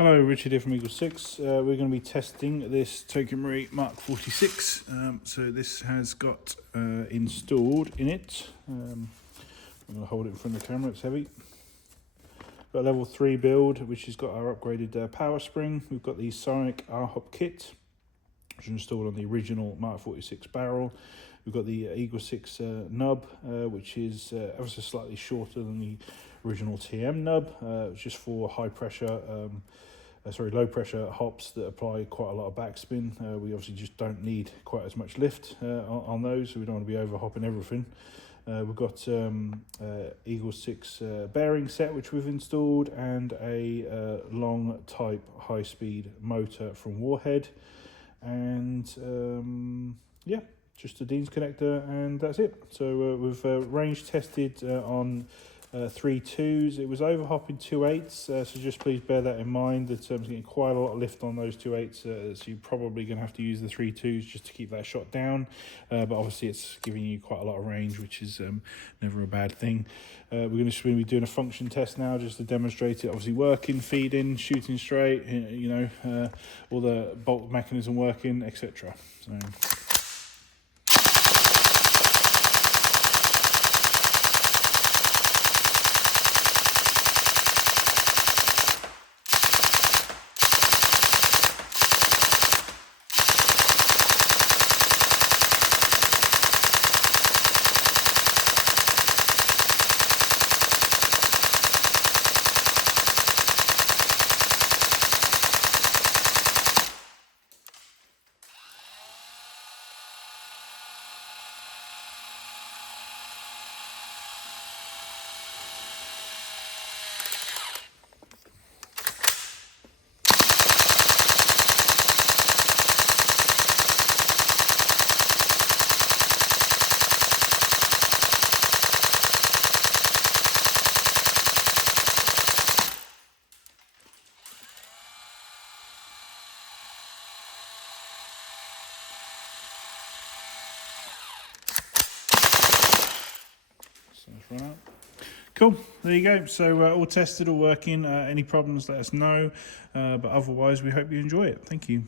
Hello, Richard here from Eagle6. We're going to be testing this TM MK46. So this has got installed in it. I'm going to hold it in front of the camera, it's heavy. Got a level 3 build, which has got our upgraded power spring. We've got the Psionic R hop kit, which is installed on the original MK46 barrel. We've got the Eagle6 nub, which is ever so slightly shorter than the original TM nub, just for low pressure hops that apply quite a lot of backspin. We obviously just don't need quite as much lift on those, so we don't want to be over hopping everything. We've got Eagle6 bearing set, which we've installed, and a long type high speed motor from Warhead, and yeah, just a Dean's connector, and that's it. So we've range tested on 3 2s. It was overhopping 2 8s, so just please bear that in mind, that I'm getting quite a lot of lift on those 2 8s, so you're probably going to have to use the 3 2s just to keep that shot down, but obviously it's giving you quite a lot of range, which is never a bad thing. We're going to be doing a function test now just to demonstrate it obviously working, feeding, shooting straight, you know, all the bolt mechanism working, etc. So let's run out. Cool, there you go. So all tested, all working. Any problems, let us know. But otherwise, we hope you enjoy it. Thank you.